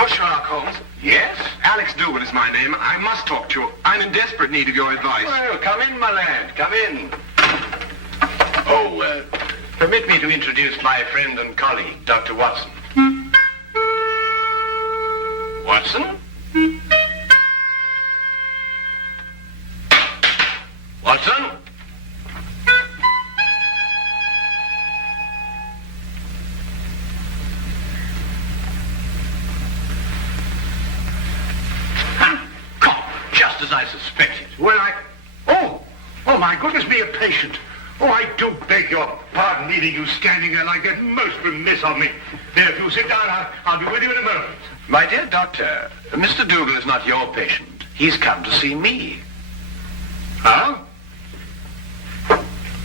You're Sherlock Holmes? Yes? Alex Dougall is my name. I must talk to you. I'm in desperate need of your advice. Well, come in, my lad. Come in. Oh, permit me to introduce my friend and colleague, Dr. Watson. Watson? Watson? Just as I suspected. Well, Oh, my goodness me, a patient. Oh, I do beg your pardon leaving you standing there like that. Most remiss of me. There, if you sit down, I'll be with you in a moment. My dear doctor, Mr. Dougall is not your patient. He's come to see me. Huh?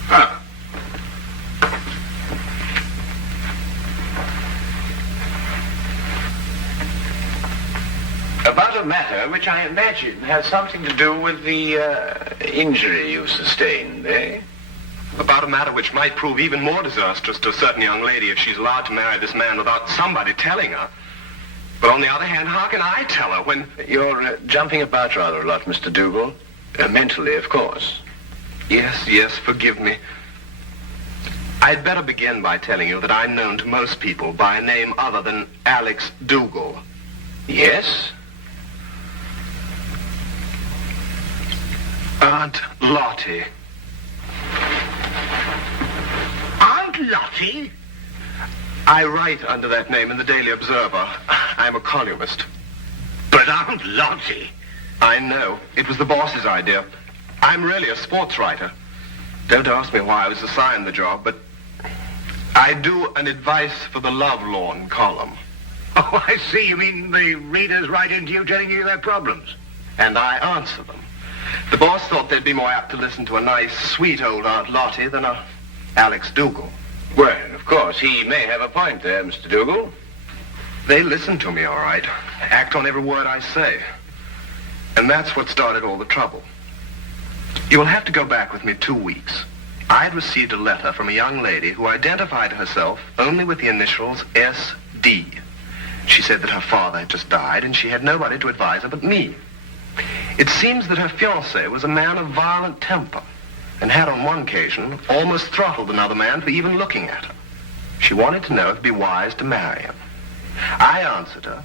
Huh. About a matter which I imagine has something to do with the injury you sustained, eh? About a matter which might prove even more disastrous to a certain young lady if she's allowed to marry this man without somebody telling her. But on the other hand, how can I tell her when... You're jumping about rather a lot, Mr. Dougall. Mentally, of course. Yes, forgive me. I'd better begin by telling you that I'm known to most people by a name other than Alex Dougall. Yes? Aunt Lottie. Aunt Lottie? I write under that name in the Daily Observer. I'm a columnist. But Aunt Lottie? I know. It was the boss's idea. I'm really a sports writer. Don't ask me why I was assigned the job, but I do an advice for the lovelorn column. Oh, I see. You mean the readers write into you telling you their problems? And I answer them. The boss thought they'd be more apt to listen to a nice, sweet old Aunt Lottie than a Alex Dougall. Well, of course, he may have a point there, Mr. Dougall. They listen to me, all right. Act on every word I say. And that's what started all the trouble. You will have to go back with me 2 weeks. I had received a letter from a young lady who identified herself only with the initials S.D. She said that her father had just died and she had nobody to advise her but me. It seems that her fiancé was a man of violent temper and had on one occasion almost throttled another man for even looking at her. She wanted to know if it'd be wise to marry him. I answered her,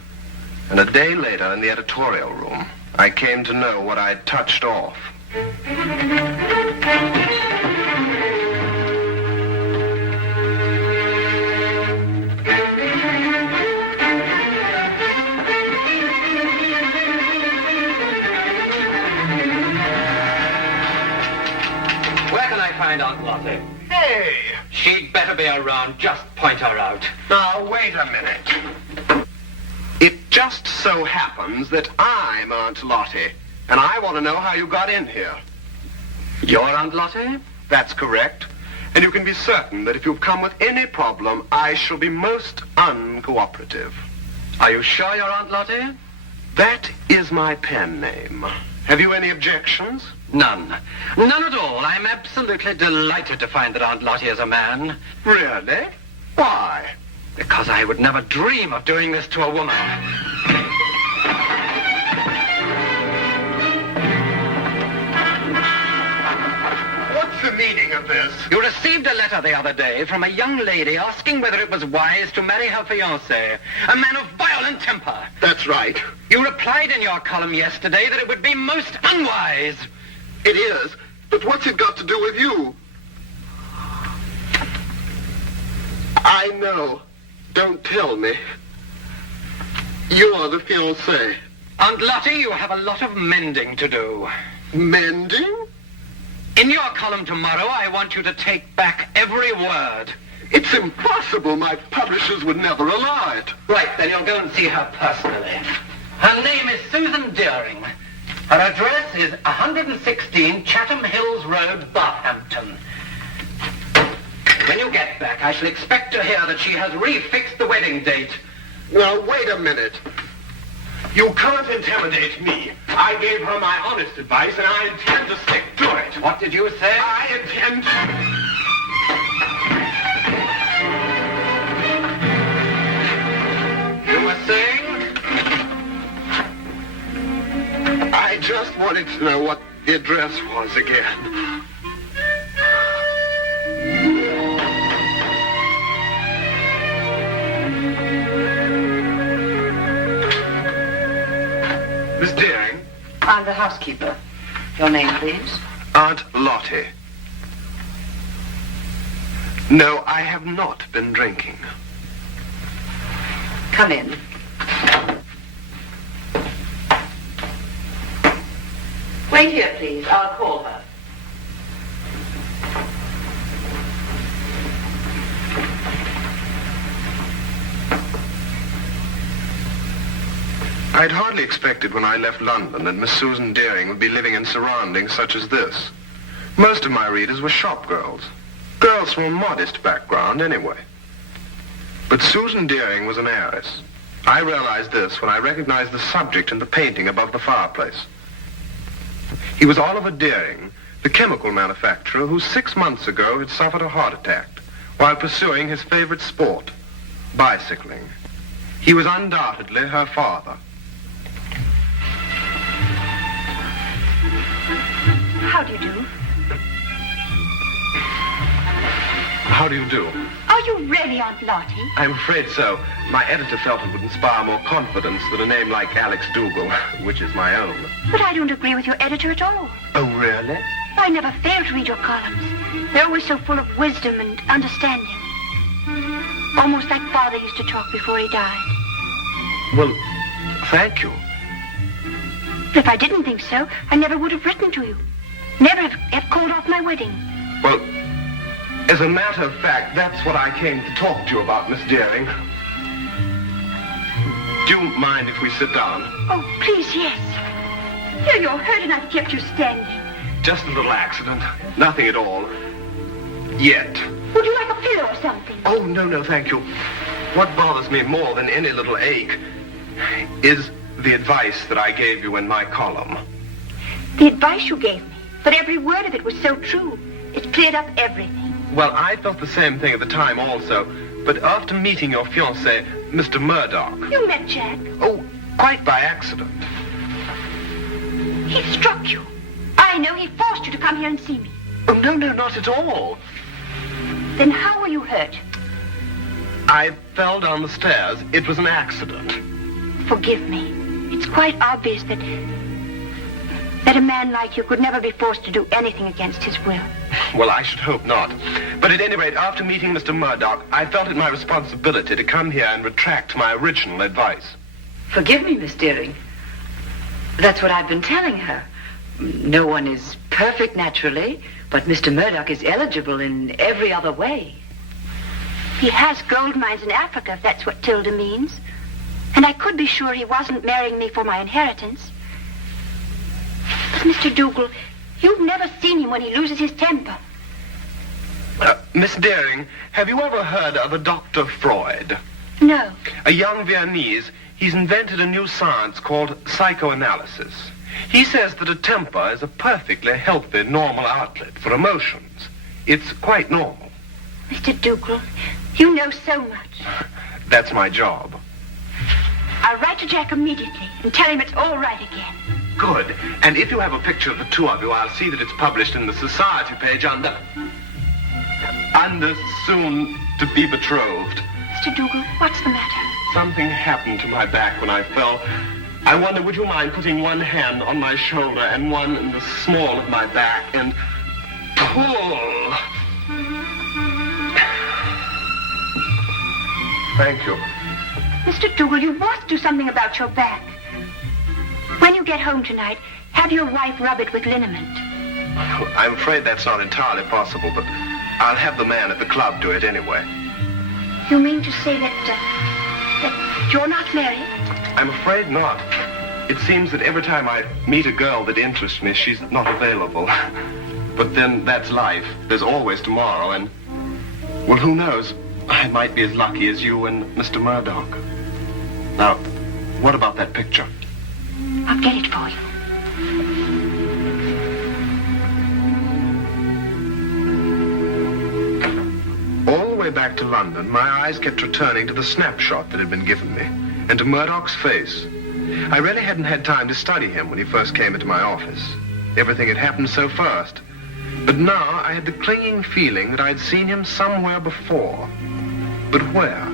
and a day later in the editorial room, I came to know what I'd touched off. Find Aunt Lottie. Hey! She'd better be around. Just point her out. Now, wait a minute. It just so happens that I'm Aunt Lottie, and I want to know how you got in here. You're Aunt Lottie? That's correct. And you can be certain that if you've come with any problem, I shall be most uncooperative. Are you sure you're Aunt Lottie? That is my pen name. Have you any objections? None. None at all. I'm absolutely delighted to find that Aunt Lottie is a man. Really? Why? Because I would never dream of doing this to a woman. What's the meaning of this? You received a letter the other day from a young lady asking whether it was wise to marry her fiancé, a man of violent temper. That's right. You replied in your column yesterday that it would be most unwise. It is, but what's it got to do with you? I know. Don't tell me. You're the fiancé. Aunt Lottie, you have a lot of mending to do. Mending? In your column tomorrow, I want you to take back every word. It's impossible. My publishers would never allow it. Right, then you'll go and see her personally. Her name is Susan Deering. Her address is 116 Chatham Hills Road, Barhampton. When you get back, I shall expect to hear that she has refixed the wedding date. Now, wait a minute. You can't intimidate me. I gave her my honest advice, and I intend to stick to it. What did you say? I intend... You were saying? just wanted to know what the address was again. Miss Deering? I'm the housekeeper. Your name, please? Aunt Lottie. No, I have not been drinking. Come in. Wait here, please. I'll call her. I'd hardly expected when I left London that Miss Susan Deering would be living in surroundings such as this. Most of my readers were shop girls. Girls from a modest background, anyway. But Susan Deering was an heiress. I realized this when I recognized the subject in the painting above the fireplace. He was Oliver Deering, the chemical manufacturer who 6 months ago had suffered a heart attack while pursuing his favorite sport, bicycling. He was undoubtedly her father. How do you do? How do you do? Are you really Aunt Lottie? I'm afraid so. My editor felt it would inspire more confidence than a name like Alex Dougall, which is my own. But I don't agree with your editor at all. Oh, really? I never fail to read your columns. They're always so full of wisdom and understanding. Almost like Father used to talk before he died. Well, thank you. If I didn't think so, I never would have written to you. Never have called off my wedding. Well, as a matter of fact, that's what I came to talk to you about, Miss Deering. Do you mind if we sit down? Oh, please, yes. Here you're hurt and I've kept you standing. Just a little accident. Nothing at all. Yet. Would you like a pillow or something? Oh, no, thank you. What bothers me more than any little ache is the advice that I gave you in my column. The advice you gave me, but every word of it was so true. It cleared up everything. Well, I felt the same thing at the time also, but after meeting your fiancé, Mr. Murdock... You met Jack? Oh, quite by accident. He struck you. I know he forced you to come here and see me. Oh, no, not at all. Then how were you hurt? I fell down the stairs. It was an accident. Forgive me. It's quite obvious that a man like you could never be forced to do anything against his will. Well, I should hope not. But at any rate, after meeting Mr. Murdock, I felt it my responsibility to come here and retract my original advice. Forgive me, Miss Deering. That's what I've been telling her. No one is perfect naturally, but Mr. Murdock is eligible in every other way. He has gold mines in Africa, if that's what Tilda means. And I could be sure he wasn't marrying me for my inheritance. But, Mr. Dougall, you've never seen him when he loses his temper. Miss Deering, have you ever heard of a Dr. Freud? No. A young Viennese. He's invented a new science called psychoanalysis. He says that a temper is a perfectly healthy, normal outlet for emotions. It's quite normal. Mr. Dougall, you know so much. That's my job. I'll write to Jack immediately and tell him it's all right again. Good. And if you have a picture of the two of you, I'll see that it's published in the society page under soon to be betrothed. Mr. Dougall, what's the matter? Something happened to my back when I fell. I wonder, would you mind putting one hand on my shoulder and one in the small of my back and pull? Thank you. Mr. Dougall, you must do something about your back. When you get home tonight, have your wife rub it with liniment. I'm afraid that's not entirely possible, but I'll have the man at the club do it anyway. You mean to say that you're not married? I'm afraid not. It seems that every time I meet a girl that interests me, she's not available. But then that's life. There's always tomorrow, and... well, who knows? I might be as lucky as you and Mr. Murdock. Now, what about that picture? I'll get it for you. All the way back to London, my eyes kept returning to the snapshot that had been given me, and to Murdock's face. I really hadn't had time to study him when he first came into my office. Everything had happened so fast. But now I had the clinging feeling that I'd seen him somewhere before. But where?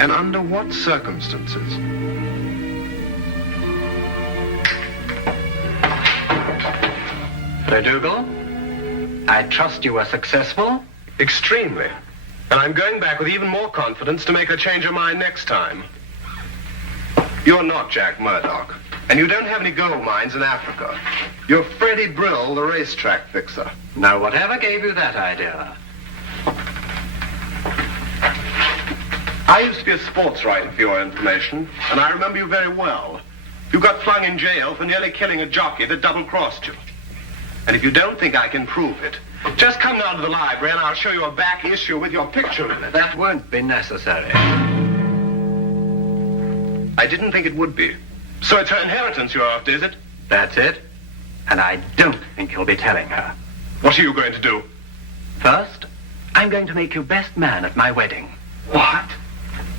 And under what circumstances? Sir Dougall, I trust you were successful. Extremely. And I'm going back with even more confidence to make her change her mind next time. You're not Jack Murdock, and you don't have any gold mines in Africa. You're Freddie Brill, the racetrack fixer. Now, whatever gave you that idea? I used to be a sports writer, for your information, and I remember you very well. You got flung in jail for nearly killing a jockey that double-crossed you. And if you don't think I can prove it, just come down to the library and I'll show you a back issue with your picture in it. That won't be necessary. I didn't think it would be. So it's her inheritance you're after, is it? That's it. And I don't think you'll be telling her. What are you going to do? First, I'm going to make you best man at my wedding. What?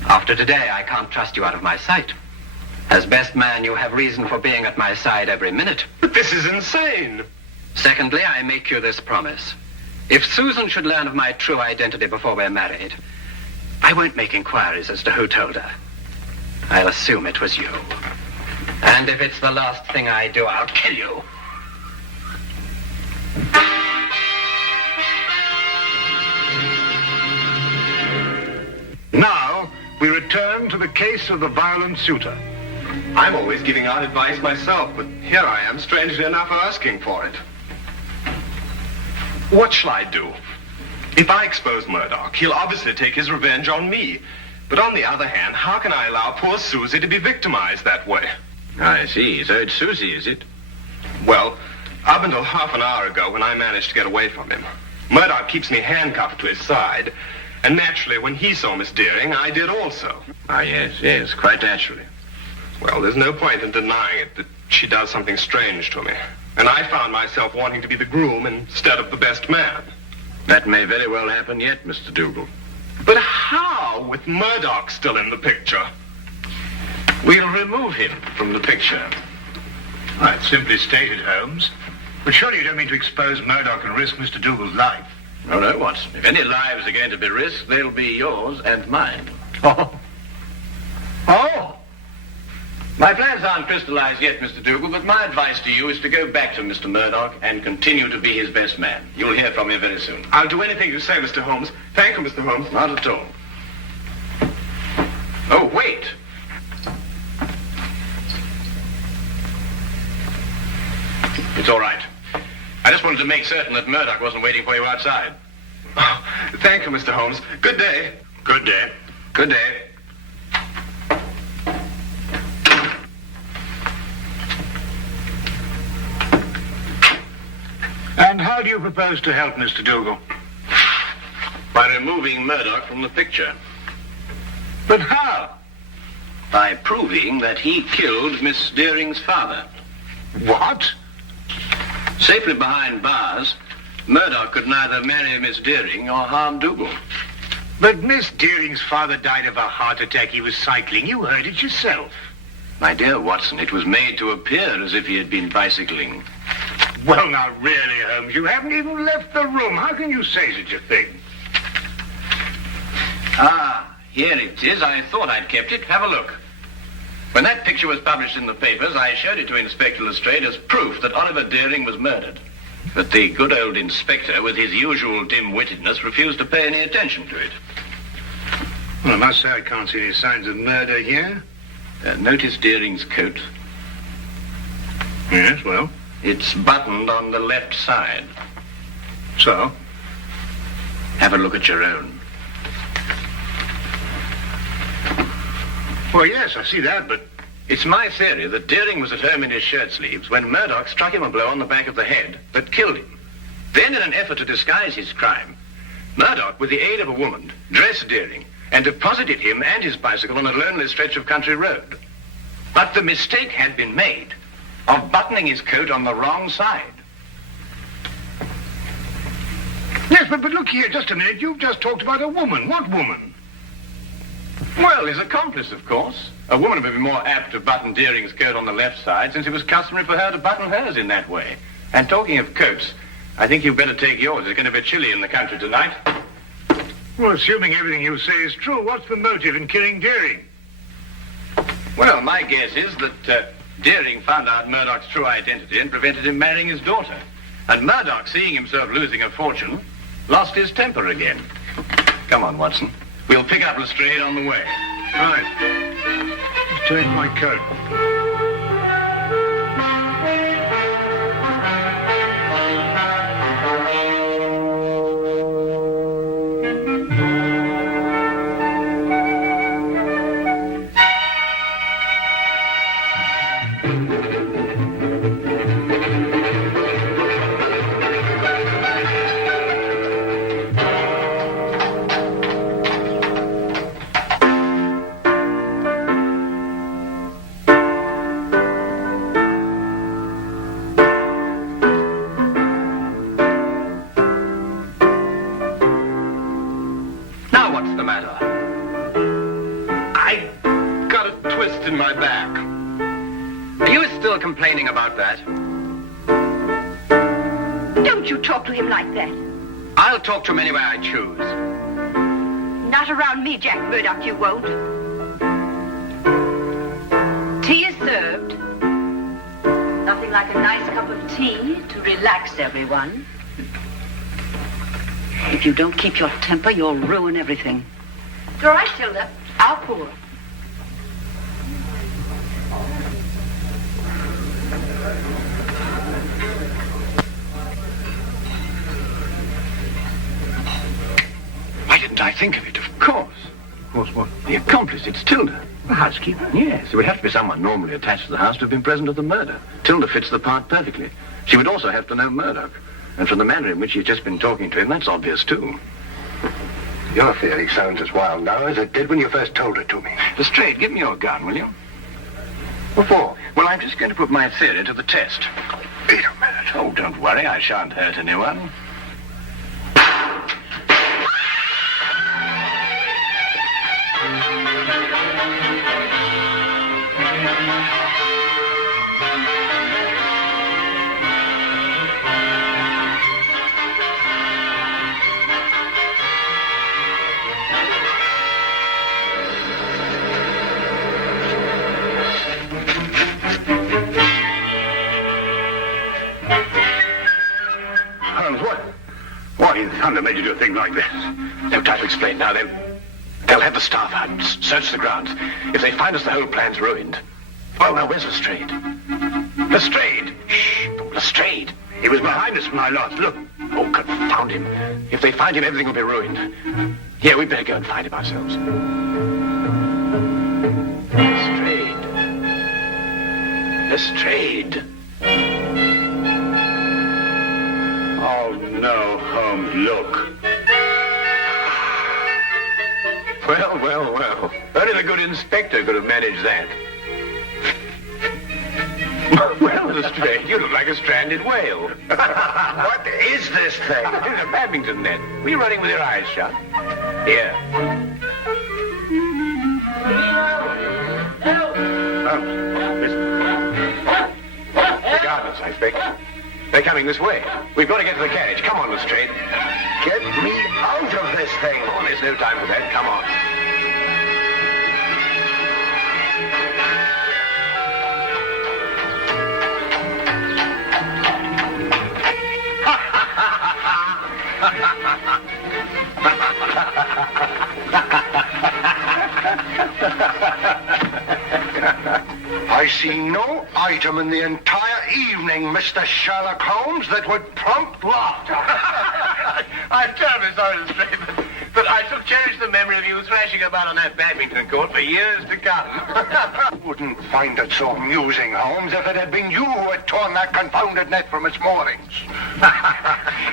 After today, I can't trust you out of my sight. As best man, you have reason for being at my side every minute. But this is insane. Secondly, I make you this promise. If Susan should learn of my true identity before we're married, I won't make inquiries as to who told her. I'll assume it was you. And if it's the last thing I do, I'll kill you. Now, we return to the case of the violent suitor. I'm always giving out advice myself, but here I am, strangely enough, asking for it. What shall I do? If I expose Murdock, he'll obviously take his revenge on me. But on the other hand, how can I allow poor Susie to be victimized that way? I see. So it's Susie, is it? Well, up until half an hour ago when I managed to get away from him, Murdock keeps me handcuffed to his side. And naturally, when he saw Miss Deering, I did also. Ah, yes, quite naturally. Well, there's no point in denying it that she does something strange to me. And I found myself wanting to be the groom instead of the best man. That may very well happen yet, Mr. Dougall. But how, with Murdock still in the picture? We'll remove him from the picture. It's simply stated, Holmes. But surely you don't mean to expose Murdock and risk Mr. Dougall's life. No, Watson. If any lives are going to be risked, they'll be yours and mine. Oh. My plans aren't crystallized yet, Mr. Dougall, but my advice to you is to go back to Mr. Murdock and continue to be his best man. You'll hear from me very soon. I'll do anything you say, Mr. Holmes. Thank you, Mr. Holmes. Not at all. Oh, wait. It's all right. I just wanted to make certain that Murdock wasn't waiting for you outside. Oh, thank you, Mr. Holmes. Good day. Good day. Good day. And how do you propose to help Mr. Dougall? By removing Murdock from the picture. But how? By proving that he killed Miss Deering's father. What? Safely behind bars, Murdock could neither marry Miss Deering or harm Dougall. But Miss Deering's father died of a heart attack. He was cycling. You heard it yourself. My dear Watson, it was made to appear as if he had been bicycling. Well, now, really, Holmes, you haven't even left the room. How can you say such a thing? Ah, here it is. I thought I'd kept it. Have a look. When that picture was published in the papers, I showed it to Inspector Lestrade as proof that Oliver Deering was murdered. But the good old inspector, with his usual dim-wittedness, refused to pay any attention to it. Well, I must say I can't see any signs of murder here. Notice Deering's coat. Yes, well? It's buttoned on the left side. So? Have a look at your own. Well, yes, I see that, but... It's my theory that Deering was at home in his shirt sleeves when Murdock struck him a blow on the back of the head that killed him. Then, in an effort to disguise his crime, Murdock, with the aid of a woman, dressed Deering and deposited him and his bicycle on a lonely stretch of country road. But the mistake had been made of buttoning his coat on the wrong side. Yes, but look here, just a minute. You've just talked about a woman. What woman? Well, his accomplice, of course. A woman would be more apt to button Deering's coat on the left side, since it was customary for her to button hers in that way. And talking of coats, I think you'd better take yours. It's going to be chilly in the country tonight. Well, assuming everything you say is true, what's the motive in killing Deering? Well, my guess is that Deering found out Murdock's true identity and prevented him marrying his daughter. And Murdock, seeing himself losing a fortune, lost his temper again. Come on, Watson. We'll pick up Lestrade on the way. Right. Just take my coat. Complaining about that. Don't you talk to him like that. I'll talk to him any way I choose. Not around me, Jack Murdock, you won't. Tea is served. Nothing like a nice cup of tea to relax everyone. If you don't keep your temper, you'll ruin everything. It's all right, Tilda. I'll pour. Why didn't I think of it? Of course. Of course what? The accomplice, it's Tilda. The housekeeper? Yes, it would have to be someone normally attached to the house to have been present at the murder. Tilda fits the part perfectly. She would also have to know Murdock. And from the manner in which she's just been talking to him, that's obvious too. Your theory sounds as wild now as it did when you first told it to me. Lestrade, give me your gun, will you? What for? Well, I'm just going to put my theory to the test. Wait a minute. Oh, don't worry, I shan't hurt anyone. What in thunder made you do a thing like this? No time to explain now. They'll have the staff out and search the grounds. If they find us, the whole plan's ruined. Well, now, where's Lestrade? Lestrade! Shh! Lestrade! He was behind us when I last looked. Oh, confound him. If they find him, everything will be ruined. Here, we'd better go and find him ourselves. Lestrade. Lestrade. Oh, no, Holmes, look. Well. Only the good inspector could have managed that. Well, Lestrade, you look like a stranded whale. What is this thing? It's a badminton net. Were you running with your eyes shut? Here. The gardeners, I expect. They're coming this way. We've got to get to the carriage. Come on, Lestrade. Get me out of this thing. Oh, there's no time for that. Come on. I see no item in the entire evening, Mr. Sherlock Holmes, that would prompt laughter. I'm terribly sorry, Lestrade, but I shall cherish the memory of you thrashing about on that badminton court for years to come. I wouldn't find it so amusing, Holmes, if it had been you who had torn that confounded net from its moorings.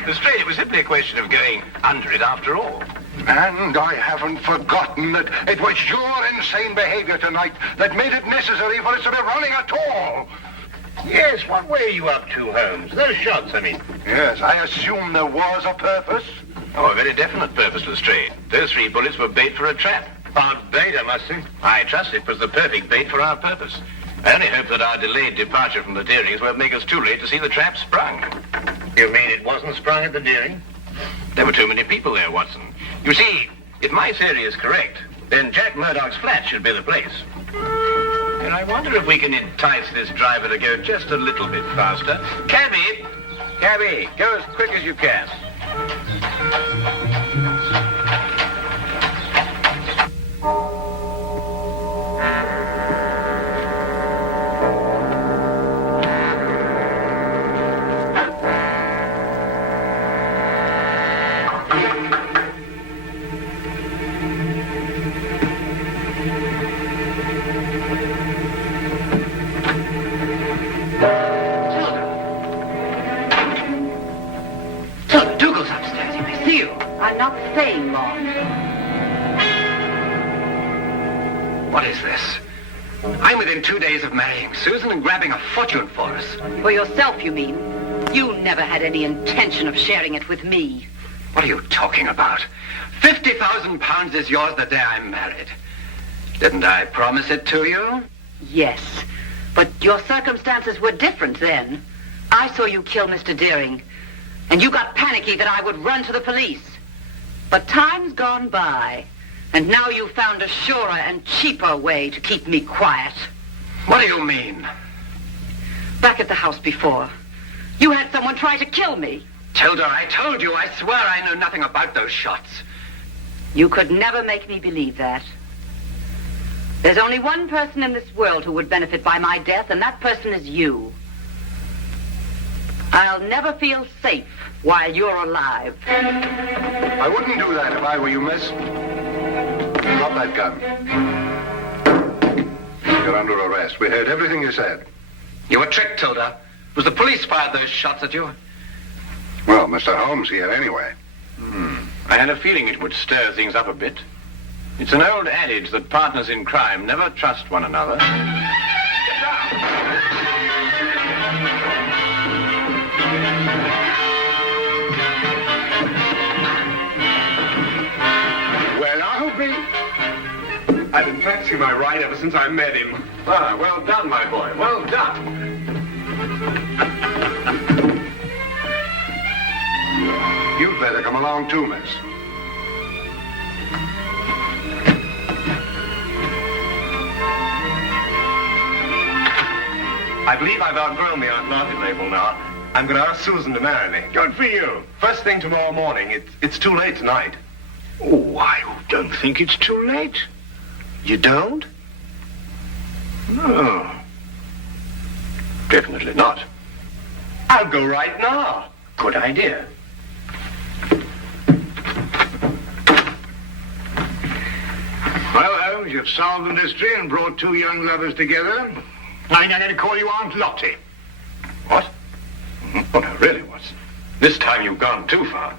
Lestrade, it was simply a question of going under it after all. And I haven't forgotten that it was your insane behavior tonight that made it necessary for us to be running at all. Yes, what were you up to, Holmes? Those shots, I mean. Yes, I assume there was a purpose. Oh, a very definite purpose, Lestrade. Those 3 bullets were bait for a trap. Odd bait, I must say. I trust it was the perfect bait for our purpose. I only hope that our delayed departure from the Deerings won't make us too late to see the trap sprung. You mean it wasn't sprung at the Deering? There were too many people there, Watson. You see, if my theory is correct, then Jack Murdock's flat should be the place. And I wonder if we can entice this driver to go just a little bit faster. Cabby! Cabby, go as quick as you can. Not staying long. What is this? I'm within 2 days of marrying Susan and grabbing a fortune for us. For yourself, you mean? You never had any intention of sharing it with me. What are you talking about? £50,000 is yours the day I'm married. Didn't I promise it to you? Yes, but your circumstances were different then. I saw you kill Mr. Deering, and you got panicky that I would run to the police. But time's gone by, and now you've found a surer and cheaper way to keep me quiet. What do you mean? Back at the house before, you had someone try to kill me. Tilda, I told you, I swear I knew nothing about those shots. You could never make me believe that. There's only one person in this world who would benefit by my death, and that person is you. I'll never feel safe while you're alive. I wouldn't do that if I were you, miss. Drop that gun. You're under arrest. We heard everything you said. You were tricked, Tilda. It was the police fired those shots at you. Well, Mr. Holmes here anyway. I had a feeling it would stir things up a bit. It's an old adage that partners in crime never trust one another. I've been practicing my ride ever since I met him. Ah, well done, my boy. Well done. You'd better come along too, miss. I believe I've outgrown the Aunt Martin label now. I'm going to ask Susan to marry me. Good for you. First thing tomorrow morning. It's too late tonight. Oh, I don't think it's too late. You don't? No. Definitely not. I'll go right now. Good idea. Well, Holmes, you've solved the mystery and brought two young lovers together. I'm going to call you Aunt Lottie. What? Oh, no, really, Watson. This time you've gone too far.